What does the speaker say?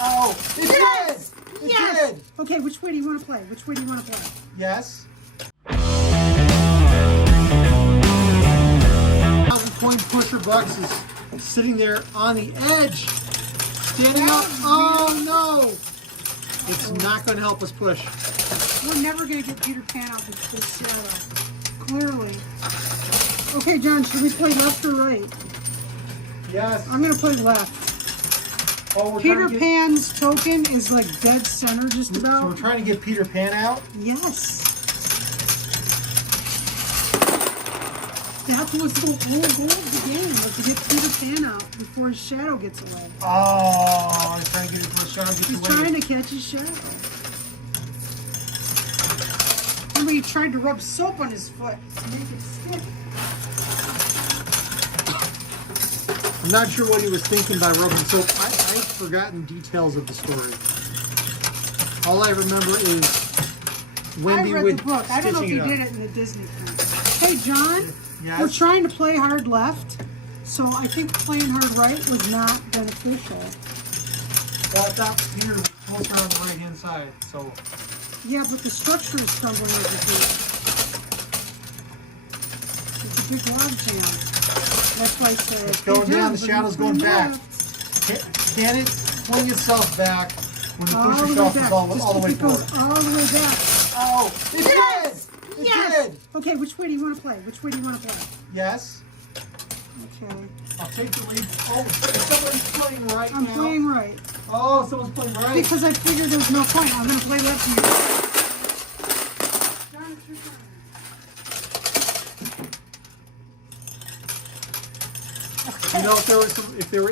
Oh, it did! It Yes! did! Okay, which way do you want to play? Which way do you want to play? Yes. 1,000 coin pusher bucks is sitting there on the edge, standing up. Oh no! It's not going to help us push. We're never going to get Peter Pan out with this shadow. Clearly. Okay, John, should we play left or right? Yes. I'm going to play left. Oh, we're Peter trying to get, Pan's token is like dead center just So about. we're trying to get Peter Pan out? Yes. That was the whole goal of the game, was to get Peter Pan out before his shadow gets away. Oh, he's trying to get it before his shadow gets He's away. trying to catch his shadow. Remember, he tried to rub soap on his foot to make it stick. I'm not sure what he was thinking by rubbing soap. I've forgotten details of the story. All I remember is Wendy I read with the book. I don't know if stitching you it did up. it in the Disney film. Hey, John, Yes? we're trying to play hard left, so I think playing hard right was not beneficial. Well, I thought Peter was closer on the right hand side, so. Yeah, but the structure is crumbling over here. It's a big log jam. That's why I said It's going down, the shadow's going back. Can it fling itself back when you push yourself all the way forward? All the way back. Oh, it did! It did! Okay, which way do you want to play? Which way do you want to play? Yes. Okay. I'll take the lead. Oh, somebody's playing right now. I'm playing right. Oh, someone's playing right. Because I figured there's no point. I'm going to play left here. John, it's your turn. You know, if there were